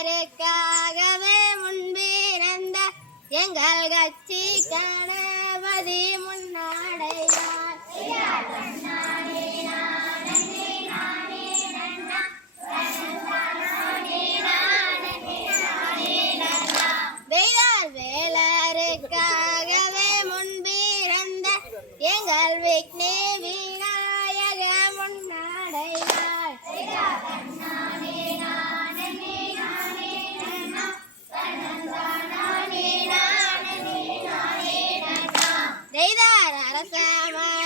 வேளாறுக்காகவே முன்பிறந்த எங்கள் கட்சி கணபதி முன்னாடையார் வேளார் வேளாறுக்காகவே முன்பிருந்த எங்கள் விக்னே Haidar, arasama.